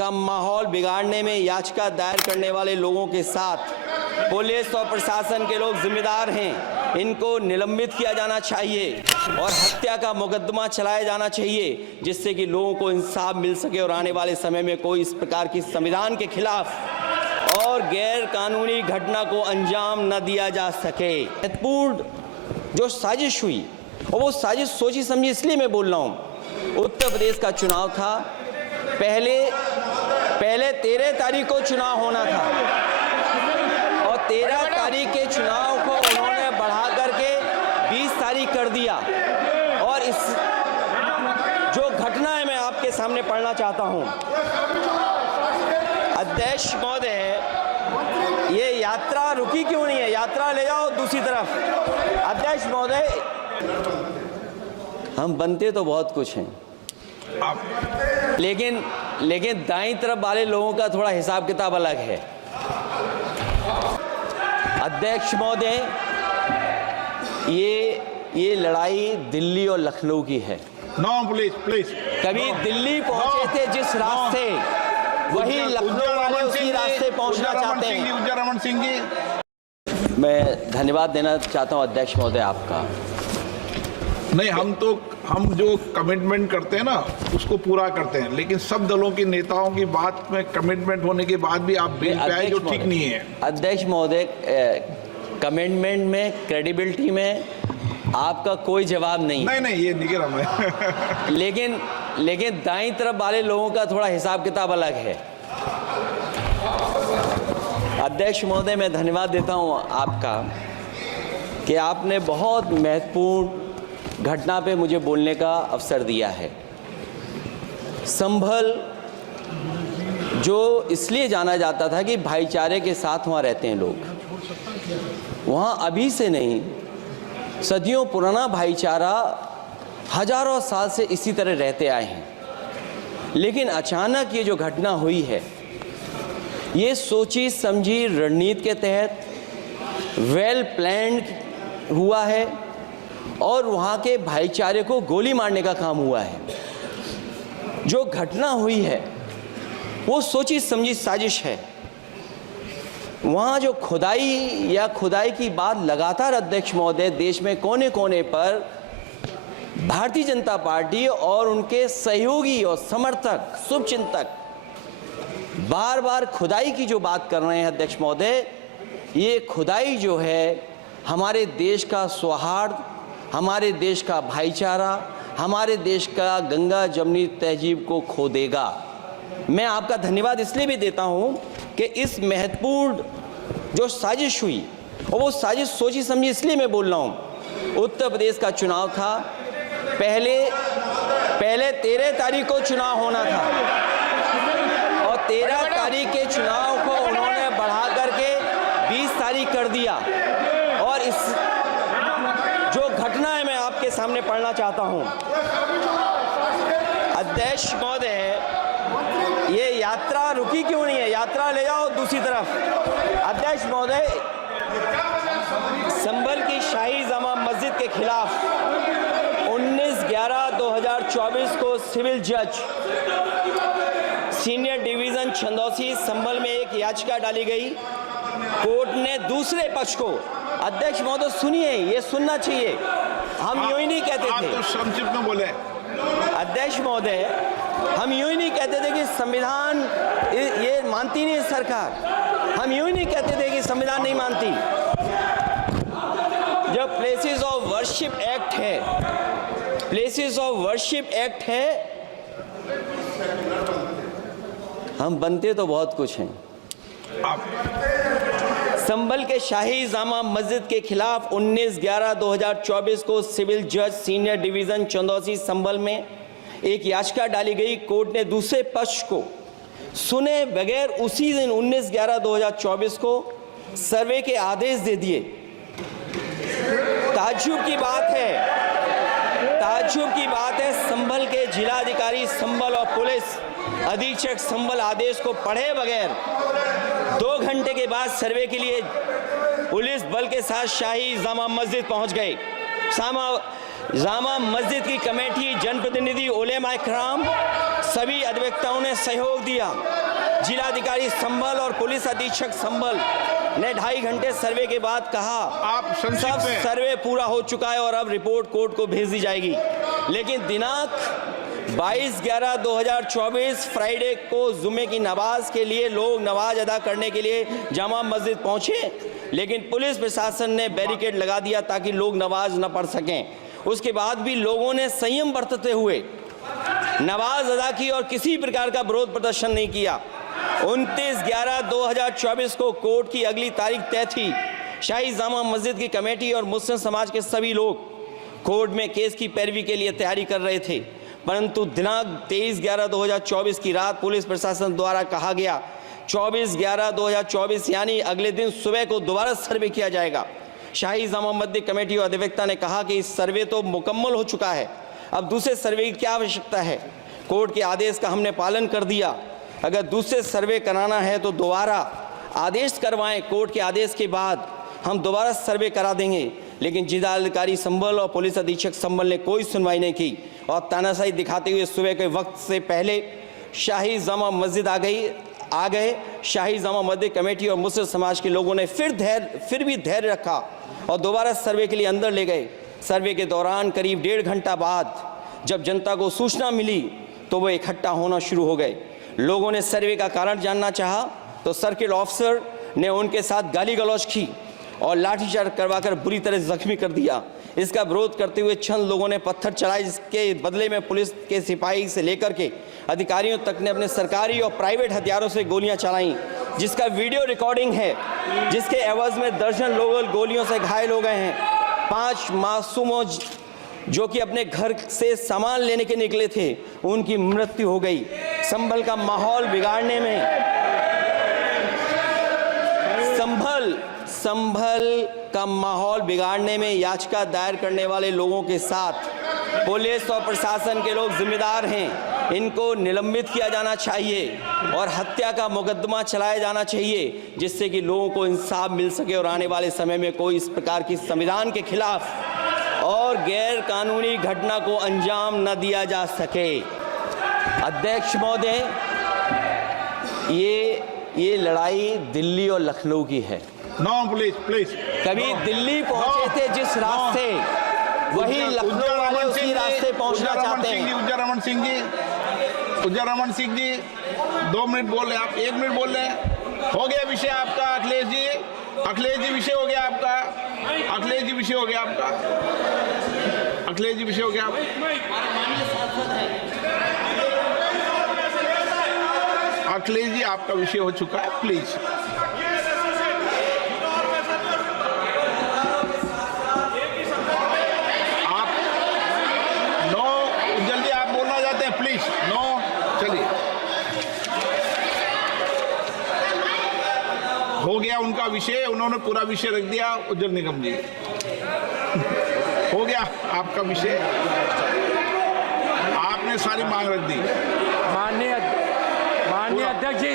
का माहौल बिगाड़ने में याचिका दायर करने वाले लोगों के साथ पुलिस और प्रशासन के लोग जिम्मेदार हैं। इनको निलंबित किया जाना चाहिए और हत्या का मुकदमा चलाया जाना चाहिए, जिससे कि लोगों को इंसाफ मिल सके और आने वाले समय में कोई इस प्रकार की संविधान के खिलाफ और गैर कानूनी घटना को अंजाम न दिया जा सके। महत्वपूर्ण जो साजिश हुई, और वो साजिश सोची समझी इसलिए मैं बोल रहा हूँ। उत्तर प्रदेश का चुनाव था, पहले 13 तारीख को चुनाव होना था और 13 तारीख के चुनाव को उन्होंने बढ़ा करके 20 तारीख कर दिया। और इस जो घटना है मैं आपके सामने पढ़ना चाहता हूँ। अध्यक्ष महोदय, ये यात्रा रुकी क्यों नहीं है? यात्रा ले जाओ दूसरी तरफ। अध्यक्ष महोदय, हम बनते तो बहुत कुछ हैं, लेकिन दाईं तरफ वाले लोगों का थोड़ा हिसाब किताब अलग है। अध्यक्ष महोदय, ये लड़ाई दिल्ली और लखनऊ की है। No please. कभी दिल्ली पहुंचे थे जिस रास्ते, वही लखनऊ वाले उसी रास्ते पहुंचना चाहते हैं। रमन सिंह जी, मैं धन्यवाद देना चाहता हूं अध्यक्ष महोदय आपका। नहीं, हम जो कमिटमेंट करते हैं ना उसको पूरा करते हैं, लेकिन सब दलों के नेताओं की बात में कमिटमेंट होने के बाद भी आप बिल पे आए जो ठीक नहीं है। अध्यक्ष महोदय, कमिटमेंट में, क्रेडिबिलिटी में आपका कोई जवाब नहीं। नहीं, ये नहीं कह रहा मैं। लेकिन दाईं तरफ वाले लोगों का थोड़ा हिसाब किताब अलग है। अध्यक्ष महोदय, मैं धन्यवाद देता हूं आपका कि आपने बहुत महत्वपूर्ण घटना पे मुझे बोलने का अवसर दिया है। संभल जो इसलिए जाना जाता था कि भाईचारे के साथ वहाँ रहते हैं लोग, वहाँ अभी से नहीं, सदियों पुराना भाईचारा हजारों साल से इसी तरह रहते आए हैं। लेकिन अचानक ये जो घटना हुई है, ये सोची समझी रणनीति के तहत वेल प्लान्ड हुआ है और वहाँ के भाईचारे को गोली मारने का काम हुआ है। जो घटना हुई है वो सोची समझी साजिश है। वहाँ जो खुदाई की बात लगातार अध्यक्ष महोदय देश में कोने कोने पर भारतीय जनता पार्टी और उनके सहयोगी और समर्थक, शुभचिंतक बार बार खुदाई की जो बात कर रहे हैं अध्यक्ष महोदय, ये खुदाई जो है हमारे देश का सौहार्द, हमारे देश का भाईचारा, हमारे देश का गंगा जमनी तहजीब को खो देगा। मैं आपका धन्यवाद इसलिए भी देता हूं कि इस महत्वपूर्ण जो साजिश हुई, और वो साजिश सोची समझी इसलिए मैं बोल रहा हूं। उत्तर प्रदेश का चुनाव था, पहले 13 तारीख को चुनाव होना था और 13 तारीख के चुनाव को उन्होंने बढ़ा करके 20 तारीख कर दिया। और इस जो घटना है मैं आपके सामने पढ़ना चाहता हूं। अध्यक्ष महोदय, ये यात्रा रुकी क्यों नहीं है? यात्रा ले जाओ दूसरी तरफ। अध्यक्ष महोदय, संभल की शाही जामा मस्जिद के खिलाफ 19/11/2024 को सिविल जज सीनियर डिवीजन छंदौसी संभल में एक याचिका डाली गई। कोर्ट ने दूसरे पक्ष को, अध्यक्ष महोदय सुनिए, ये सुनना चाहिए, हम यूं ही नहीं कहते थे। आप तो संक्षिप्त में बोले। अध्यक्ष महोदय, हम यूं ही नहीं कहते थे कि संविधान ये मानती नहीं सरकार। हम यूं ही नहीं कहते थे कि संविधान नहीं मानती। जब प्लेसेस ऑफ वर्शिप एक्ट है, प्लेसेस ऑफ वर्शिप एक्ट है, हम बनते तो बहुत कुछ हैं। संभल के शाही जामा मस्जिद के खिलाफ 19/11/2024 को सिविल जज सीनियर डिवीजन चंदौसी संभल में एक याचिका डाली गई। कोर्ट ने दूसरे पक्ष को सुने बगैर उसी दिन 19/11/2024 को सर्वे के आदेश दे दिए। ताज्जुब की बात है, संभल के जिलाधिकारी संभल और पुलिस अधीक्षक संभल आदेश को पढ़े बगैर 2 घंटे के बाद सर्वे के लिए पुलिस बल के साथ शाही जामा मस्जिद पहुंच गए। जामा मस्जिद की कमेटी, जनप्रतिनिधि, उलेमा इकराम, सभी अधिवक्ताओं ने सहयोग दिया। जिलाधिकारी संभल और पुलिस अधीक्षक संभल ने 2.5 घंटे सर्वे के बाद कहा आप संक्षिप्त सब में सर्वे पूरा हो चुका है और अब रिपोर्ट कोर्ट को भेज दी जाएगी। लेकिन दिनांक 22/11/2024 फ्राइडे को जुमे की नमाज के लिए लोग नमाज अदा करने के लिए जामा मस्जिद पहुंचे, लेकिन पुलिस प्रशासन ने बैरिकेड लगा दिया ताकि लोग नमाज न पढ़ सकें। उसके बाद भी लोगों ने संयम बरतते हुए नमाज अदा की और किसी प्रकार का विरोध प्रदर्शन नहीं किया। 29/11/2024 को कोर्ट की अगली तारीख तय थी। शाही जामा मस्जिद की कमेटी और मुस्लिम समाज के सभी लोग कोर्ट में केस की पैरवी के लिए तैयारी कर रहे थे, परंतु दिनांक 23/11/2024 की रात पुलिस प्रशासन द्वारा कहा गया 24/11/2024 यानी अगले दिन सुबह को दोबारा सर्वे किया जाएगा। शाही जामा मस्जिद कमेटी और अधिवक्ता ने कहा कि इस सर्वे तो मुकम्मल हो चुका है, अब दूसरे सर्वे की क्या आवश्यकता है। कोर्ट के आदेश का हमने पालन कर दिया। अगर दूसरे सर्वे कराना है तो दोबारा आदेश करवाएं। कोर्ट के आदेश के बाद हम दोबारा सर्वे करा देंगे। लेकिन जिलाधिकारी संभल और पुलिस अधीक्षक संभल ने कोई सुनवाई नहीं की और तानाशाही दिखाते हुए सुबह के वक्त से पहले शाही जामा मस्जिद आ गए। शाही जामा मस्जिद कमेटी और मुस्लिम समाज के लोगों ने फिर भी धैर्य रखा और दोबारा सर्वे के लिए अंदर ले गए। सर्वे के दौरान करीब 1.5 घंटा बाद जब जनता को सूचना मिली तो वो इकट्ठा होना शुरू हो गए। लोगों ने सर्वे का कारण जानना चाहा तो सर्किल ऑफिसर ने उनके साथ गाली गलौज की और लाठीचार्ज करवाकर बुरी तरह जख्मी कर दिया। इसका विरोध करते हुए चंद लोगों ने पत्थर चलाए, जिसके बदले में पुलिस के सिपाही से लेकर के अधिकारियों तक ने अपने सरकारी और प्राइवेट हथियारों से गोलियां चलाईं, जिसका वीडियो रिकॉर्डिंग है, जिसके एवज में दर्जन लोग गोलियों से घायल हो गए हैं। 5 मासूमों जो कि अपने घर से सामान लेने के निकले थे, उनकी मृत्यु हो गई। संभल का माहौल बिगाड़ने में संभल का माहौल बिगाड़ने में याचिका दायर करने वाले लोगों के साथ पुलिस और प्रशासन के लोग जिम्मेदार हैं। इनको निलंबित किया जाना चाहिए और हत्या का मुकदमा चलाया जाना चाहिए, जिससे कि लोगों को इंसाफ मिल सके और आने वाले समय में कोई इस प्रकार की संविधान के खिलाफ और गैर कानूनी घटना को अंजाम न दिया जा सके। अध्यक्ष महोदय, ये लड़ाई दिल्ली और लखनऊ की है। नो प्लीज कभी दिल्ली पहुंचे थे जिस रास्ते, वही लखनऊ वाले उसी रास्ते पहुंचना चाहते हैं। उज्जर रमन सिंह जी 2 मिनट बोल रहे, आप 1 मिनट बोल रहे हैं। हो गया विषय आपका अखिलेश जी विषय हो गया आपका। अखिलेश जी विषय हो गया अखिलेश जी आपका विषय हो चुका है। प्लीज हो गया उनका विषय, उन्होंने पूरा विषय रख दिया। उज्जवल निगम जी हो गया आपका विषय, आपने सारी मांग रख दी। माननीय अध्यक्ष जी।